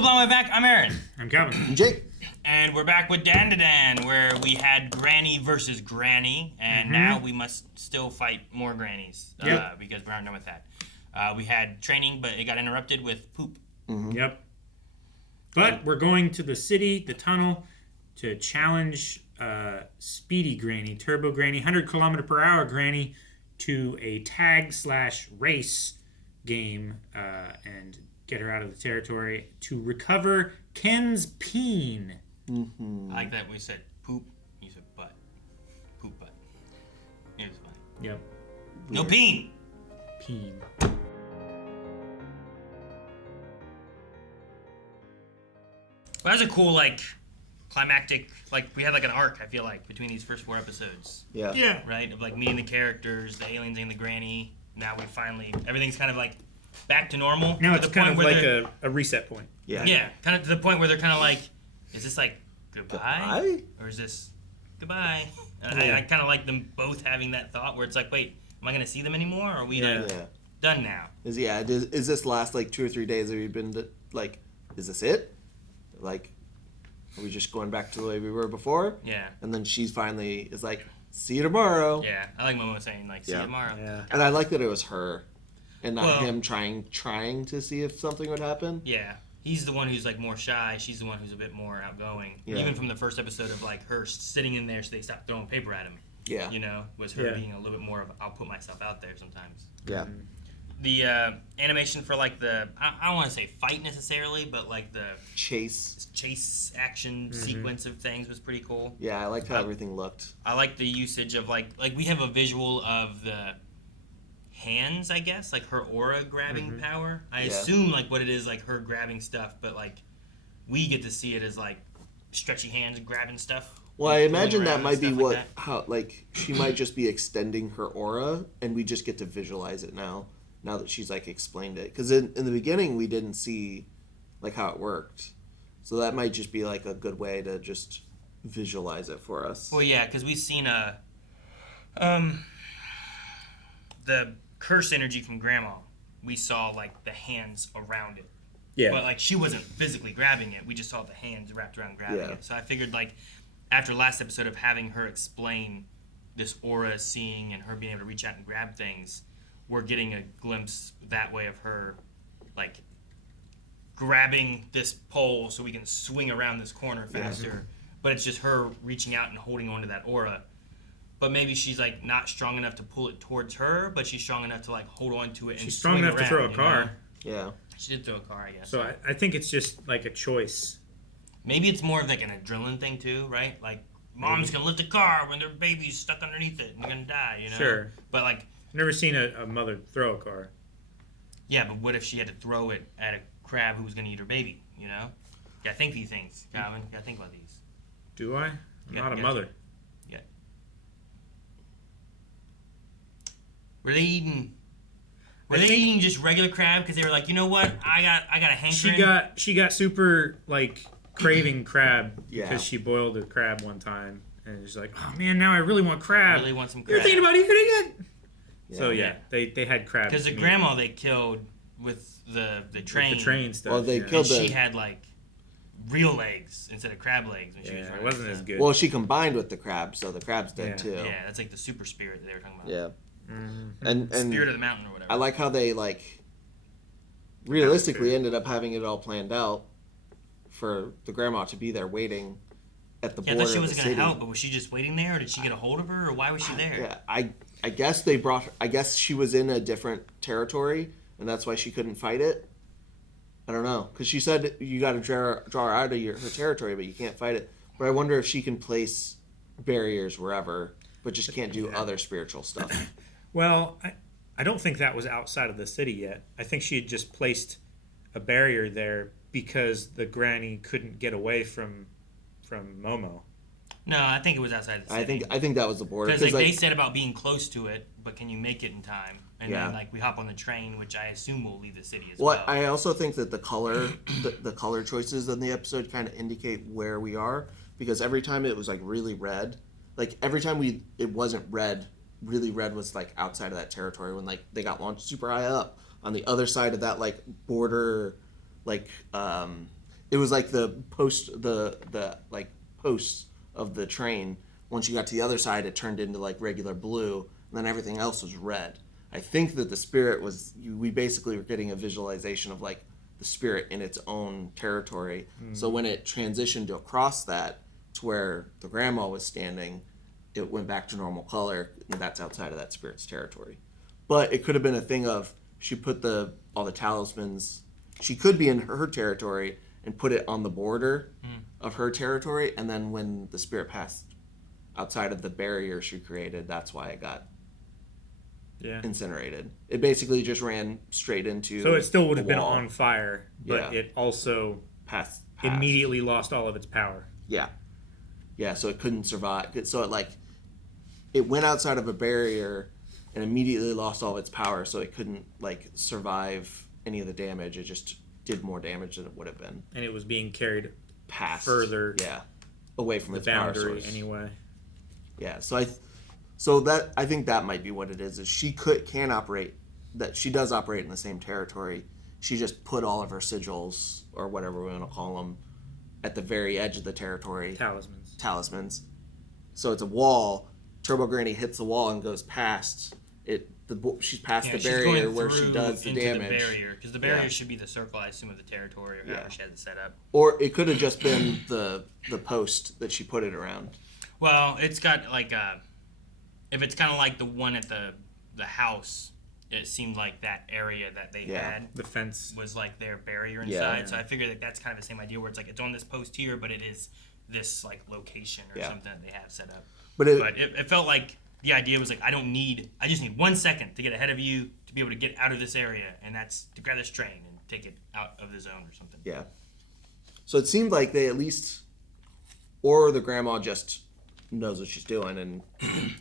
Good Blow My Back. I'm Aaron. I'm Calvin. I'm Jake. And we're back with Dandadan, where we had Granny versus Granny, and now we must still fight more grannies because we aren't done with that. We had training, but it got interrupted with poop. Mm-hmm. Yep. But we're going to the city, the tunnel, to challenge Speedy Granny, Turbo Granny, 100km/h Granny to a tag/race game and get her out of the territory to recover Ken's peen. I like that we said poop, you said butt. Poop butt. It was funny. Yep. No peen! Peen. Well, that's a cool, climactic, we had, an arc, I feel like, between these first 4 episodes. Yeah. Yeah. Right? Of, meeting the characters, the aliens and the granny. Now we finally, everything's kind of, back to normal. Now to it's the kind point of where like a reset point. Yeah. Yeah, kind of to the point where they're kind of is this, goodbye? Goodbye? Or is this goodbye? Yeah. I kind of like them both having that thought where it's wait, am I going to see them anymore? Or are we, done now? Is this last, 2 or 3 days that we've been, is this it? Are we just going back to the way we were before? Yeah. And then she's finally is see you tomorrow. Yeah, I like Momo saying, see you tomorrow. Yeah. And I like that it was her and not him trying to see if something would happen. Yeah. He's the one who's, more shy. She's the one who's a bit more outgoing. Yeah. Even from the first episode of, her sitting in there so they stopped throwing paper at him. Yeah. Was her being a little bit more of, I'll put myself out there sometimes. Yeah. The animation for, I don't want to say fight necessarily, but, the chase action sequence of things was pretty cool. Yeah, I liked how everything looked. I like the usage of, we have a visual of the hands, I guess, her aura grabbing power. I assume, what it is, her grabbing stuff, but, we get to see it as, stretchy hands grabbing stuff. Well, I imagine that might be she might just be extending her aura, and we just get to visualize it now that she's, explained it. Because in the beginning, we didn't see, how it worked. So that might just be, a good way to just visualize it for us. Well, yeah, because we've seen the curse energy from Grandma. We saw, the hands around it. Yeah. But, she wasn't physically grabbing it. We just saw the hands wrapped around grabbing it. So I figured, after last episode of having her explain this aura seeing and her being able to reach out and grab things, we're getting a glimpse that way of her, grabbing this pole so we can swing around this corner faster. But it's just her reaching out and holding onto that aura. But maybe she's, not strong enough to pull it towards her, but she's strong enough to, hold on to it and she's strong swing enough around, to throw a car. Yeah. She did throw a car, I guess. So I think it's just, a choice. Maybe it's more of, an adrenaline thing, too, right? Mom's going to lift a car when their baby's stuck underneath it and they're going to die, Sure. But, I've never seen a mother throw a car. Yeah, but what if she had to throw it at a crab who was going to eat her baby, You gotta think these things, Calvin. You gotta think about these. Do I? I'm not a mother. Yeah. Were they eating... Were they eating just regular crab because they were you know what? I got a hankering. She got super craving crab Yeah. because she boiled a crab one time and she's like, oh man, now I really want crab. Really want some crab. You're thinking about eating it. Yeah. So they had crab. Because the grandma they killed with the train. With the train stuff. Well, they killed she had real legs instead of crab legs when she was running. It wasn't as good. Well, she combined with the crab, so the crab's dead too. Yeah, that's the super spirit that they were talking about. Yeah. Mm-hmm. And Spirit of the mountain or whatever. I like how they realistically ended up having it all planned out for the grandma to be there waiting at the border I thought she of the wasn't city. going to help, but was she just waiting there, or did she get a hold of her, or why was she there? Yeah, I guess they brought her, I guess she was in a different territory, and that's why she couldn't fight it. I don't know, because she said you got to draw her out of her territory, but you can't fight it. But I wonder if she can place barriers wherever, but just can't do other spiritual stuff. Well, I don't think that was outside of the city yet. I think she had just placed a barrier there because the granny couldn't get away from Momo. No, I think it was outside the city. I think that was the border. Because they said about being close to it, but can you make it in time? And Yeah. then we hop on the train, which I assume will leave the city as well. Well, I also think that the color choices in the episode kind of indicate where we are, because every time it was really red, every time it wasn't red, really red was outside of that territory when they got launched super high up on the other side of that border It was like the like posts of the train. Once you got to the other side, it turned into like regular blue, and then everything else was red. I think that the spirit was. We basically were getting a visualization of like the spirit in its own territory. So when it transitioned to across that to where the grandma was standing, it went back to normal color, and that's outside of that spirit's territory. But it could have been a thing of she put all the talismans. She could be in her territory and put it on the border of her territory, and then when the spirit passed outside of the barrier she created, that's why it got incinerated. It basically just ran straight into. So it still would have been on fire, but it also passed. Immediately lost all of its power. Yeah, so it couldn't survive. So it went outside of a barrier and immediately lost all of its power, so it couldn't like survive any of the damage. It just did more damage than it would have been. And it was being carried past further, away from its boundary power source. Anyway. Yeah, so I think that might be what it is she can operate. That she does operate in the same territory. She just put all of her sigils or whatever we want to call them at the very edge of the territory. Talismans. So it's a wall. Turbo Granny hits the wall and goes past it. She's past the barrier where she does the damage. The barrier, because the barrier should be the circle, I assume, of the territory, or however she had it set up. Or it could have just been the post that she put it around. Well, it's got like if it's kind of like the one at the house, it seemed like that area that they had, the fence, was like their barrier inside. So I figured that that's kind of the same idea, where it's like it's on this post here, but it is this like location or something that they have set up. But it felt like the idea was like, I just need 1 second to get ahead of you to be able to get out of this area, and that's to grab this train and take it out of the zone or something. Yeah. So it seemed like they at least, or the grandma just knows what she's doing and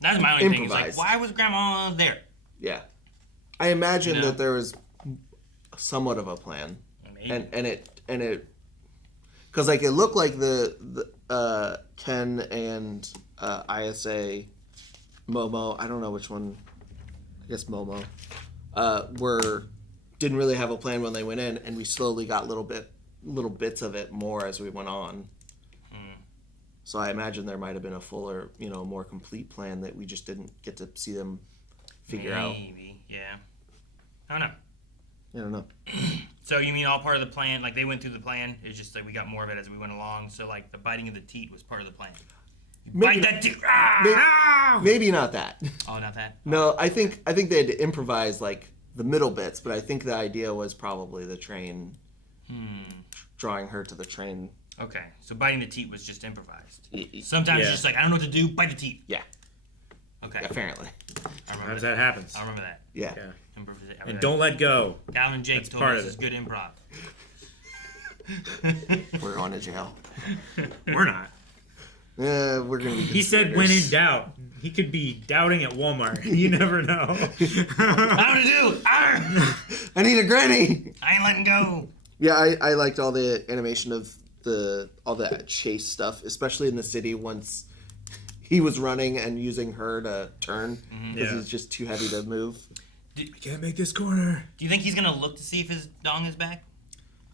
that's my only thing. Is like, why was grandma there? Yeah. I imagine that there was somewhat of a plan. Maybe. And it because like it looked like the Ken and ISA Momo, I don't know which one, I guess Momo, didn't really have a plan when they went in, and we slowly got little bits of it more as we went on. So I imagine there might have been a fuller, more complete plan that we just didn't get to see them figure out. Maybe, yeah. I don't know. I don't know. So you mean all part of the plan? Like they went through the plan? It's just like we got more of it as we went along. So like the biting of the teat was part of the plan. Bite that teat. Maybe not that. Oh, not that? No, I think they had to improvise like the middle bits, but I think the idea was probably the train, drawing her to the train. Okay, so biting the teat was just improvised. Sometimes it's just like, I don't know what to do, bite the teat. Yeah. Okay. Apparently. Sometimes that happens. I remember that. Yeah. And don't let go. Calvin and Jake told us it's good improv. We're going to jail. We're not. Yeah, we're going to be He said when in doubt. He could be doubting at Walmart. You never know. How to do? I need a granny. I ain't letting go. Yeah, I liked all the animation of all the chase stuff, especially in the city once he was running and using her to turn because he's just too heavy to move. I can't make this corner. Do you think he's gonna look to see if his dong is back?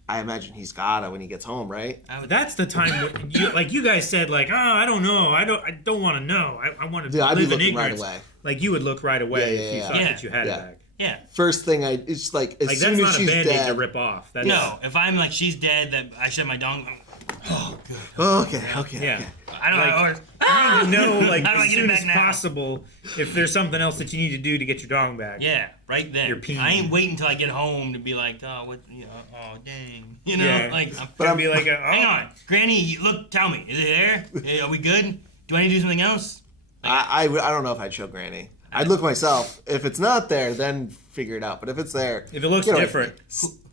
I imagine he's gotta when he gets home, right? That's the time when you guys said like, oh, I don't know, I don't want to know. I want to live I'd be in looking ignorance. Right away. Like you would look right away if you thought that you had it back. Yeah. First thing it's like as soon as she's dead. That's not a Band-Aid to rip off. No, if I'm like she's dead, that I should have my dong. Oh, good. Okay. Yeah. I don't know. I need to know like as soon as possible if there's something else that you need to do to get your dong back. Yeah, right then. Your peen. I ain't waiting until I get home to be like, oh, dang. Like but I'll be like, hang on, Granny, look, tell me, is it there? Hey, are we good? Do I need to do something else? Like, I don't know if I'd show Granny. I'd look myself. If it's not there, then figure it out. But if it's there, if it looks different,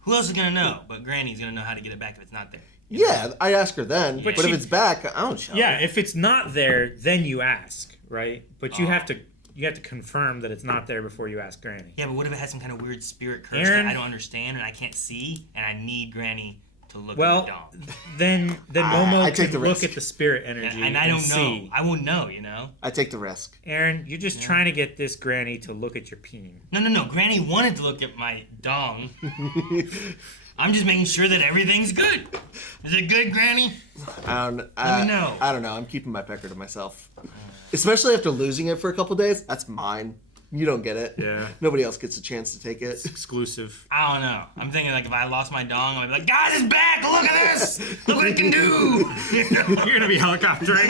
who else is gonna know? But Granny's gonna know how to get it back if it's not there. Yeah, I ask her then. But if it's back, I don't show. Yeah, if it's not there, then you ask, right? But you have to confirm that it's not there before you ask Granny. Yeah, but what if it has some kind of weird spirit curse that I don't understand and I can't see, and I need Granny to look at the dog? then Momo can look at the spirit energy and I don't see. know. I won't know, I take the risk. Aaron, you're just trying to get this Granny to look at your peen. No. Granny wanted to look at my dong. I'm just making sure that everything's good. Is it good, Granny? Let me know. I don't know. I'm keeping my pecker to myself. Especially after losing it for a couple days. That's mine. You don't get it. Yeah. Nobody else gets a chance to take it. It's exclusive. I don't know. I'm thinking like if I lost my dong, I'd be like, God is back! Look at this! Look what it can do! You're gonna be helicoptering.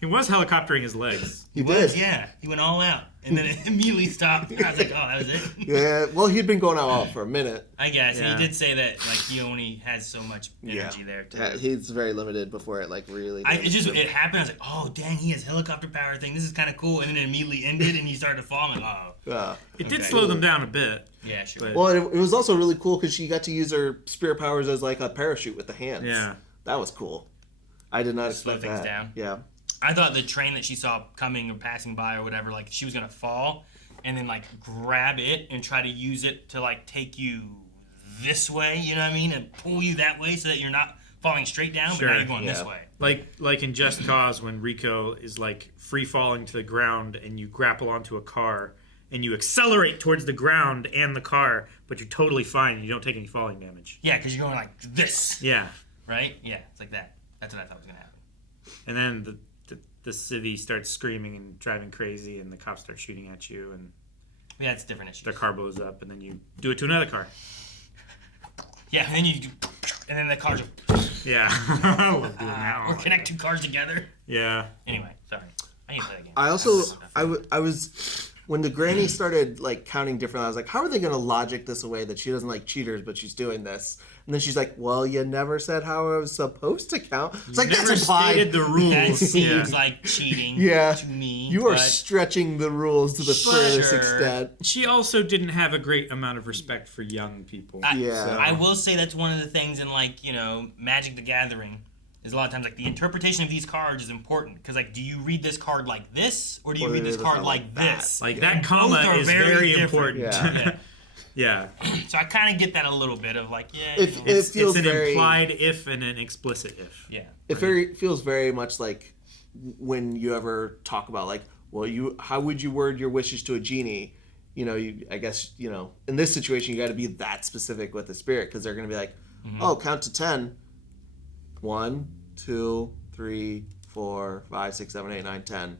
He was helicoptering his legs. He did. Yeah. He went all out. And then it immediately stopped. And I was like, oh, that was it? Yeah. Well, he'd been going out for a minute. I guess. Yeah. And he did say that like he only has so much energy there. Yeah, he's very limited before it really. It happened. I was like, oh dang, he has helicopter power thing. This is kind of cool. And then it immediately ended, and he started to fall. I'm like, oh. It did slow them down a bit. Yeah, sure. But, Well, it was also really cool because she got to use her spirit powers as like a parachute with the hands. Yeah. That was cool. I did not Slow expect things that. down. Yeah. I thought the train that she saw coming or passing by or whatever, like she was gonna fall, and then like grab it and try to use it to like take you this way. You know what I mean? And pull you that way so that you're not falling straight down, Sure, but now you're going this way. Like in Just Cause when Rico is like free falling to the ground and you grapple onto a car and you accelerate towards the ground and the car, but you're totally fine and you don't take any falling damage. Yeah, because you're going like this. Yeah. Right? Yeah, it's like that. That's what I thought was gonna happen. And then the city starts screaming and driving crazy and the cops start shooting at you and Yeah, it's a different issue. the car blows up and then you do it to another car. Yeah, and then you do, and then the cars Yeah. We're doing that or one. connect two cars together. Yeah. Anyway, sorry. I need to play that game. I also, I was, when the granny started like counting differently, I was like, how are they going to logic this away that she doesn't like cheaters, but she's doing this? And then she's like, well, you never said how I was supposed to count. It's like, Never that's implied. stated the rules. That seems Yeah. like cheating to me. You are but stretching the rules to the furthest Sure. extent. She also didn't have a great amount of respect for young people. Yeah. I will say that's one of the things in like, Magic the Gathering is a lot of times like the interpretation of these cards is important because like do you read this card like this or do you read this card like this? Like And that comma both are is very different. important. Yeah. Yeah. So I kind of get that a little bit of like, yeah, It It's feels an very, implied if and an explicit if. yeah. It feels very much like when you ever talk about like, well, how would you word your wishes to a genie? I guess, in this situation, you got to be that specific with the spirit because they're going to be like, oh, count to 10. 1, 2, 3, 4, 5, 6, 7, 8, 9, 10.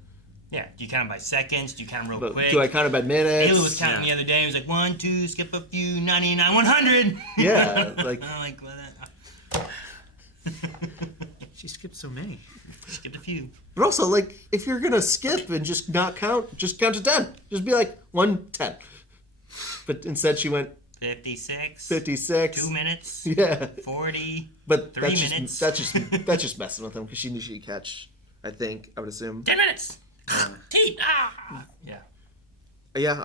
Yeah. Do you count them by seconds? Do you count them real But quick? do I count it by minutes? Ayla was counting the other day. He was like 1, 2, skip a few, 99, 100. Yeah, like I'm like, well, that, She skipped so many. skipped a few. but also like if you're gonna skip and just not count, just count to 10. Just be like 1, 10. But instead she went 56. 56. 2 minutes. Yeah, 40. but 3 that's minutes. that's just messing with him because she knew she'd catch. I think I would assume. 10 minutes. Teeth. Yeah. Yeah,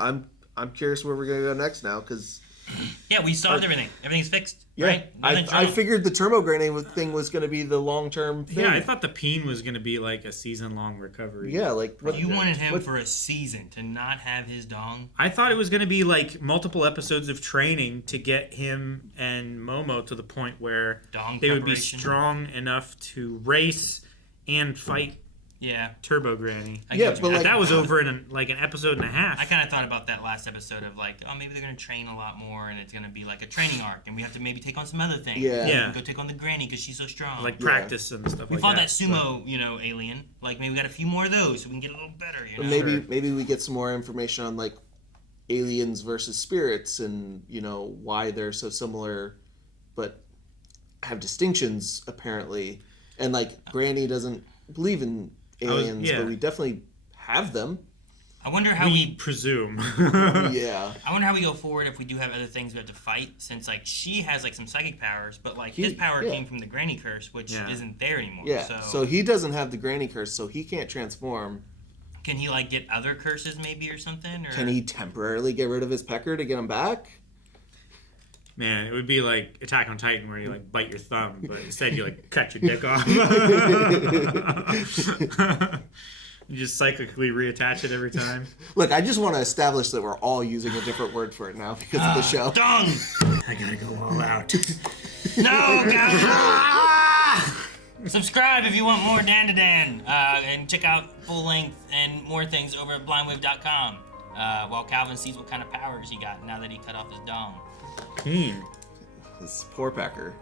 I'm curious where we're gonna go next now because Yeah, we solved everything. Everything's fixed. yeah, Right? Nothing's I wrong. figured the turbo grenade thing was gonna be the long term thing. Yeah, I thought the peen was going to be like a season-long recovery. Yeah, like what You wanted him what- for a season to not have his dong. I thought it was going to be like multiple episodes of training to get him and Momo to the point where Dong they would be preparation. strong enough to race and fight Yeah. Turbo Granny. I Yeah, get what you but mean. like That was over in an episode and a half. I kind of thought about that last episode of like, oh, maybe they're going to train a lot more and it's going to be like a training arc and we have to maybe take on some other things. Yeah. Yeah. Go take on the granny because she's so strong. like practice and stuff we like fought that. that sumo, alien. Like maybe we got a few more of those so we can get a little better, But know? maybe we get some more information on like aliens versus spirits and why they're so similar but have distinctions apparently, and like Granny doesn't believe in aliens, yeah. but we definitely have them. I wonder how we presume. Yeah, I wonder how we go forward if we do have other things we have to fight, since like she has like some psychic powers, but like his power came from the granny curse, which Yeah. isn't there anymore. yeah. So, So he doesn't have the Granny curse, so he can't transform. can he like get other curses maybe or something? Or Can he temporarily get rid of his pecker to get him back? Man, it would be like Attack on Titan where you like bite your thumb, but instead you like cut your dick off. You just cyclically reattach it every time. Look, I just want to establish that we're all using a different word for it now because of the show. Dong! I gotta go all out. No, guys! Subscribe if you want more Dandadan, and check out full length and more things over at blindwave.com. While Calvin sees what kind of powers he got now that he cut off his dong. Keen. This poor pecker.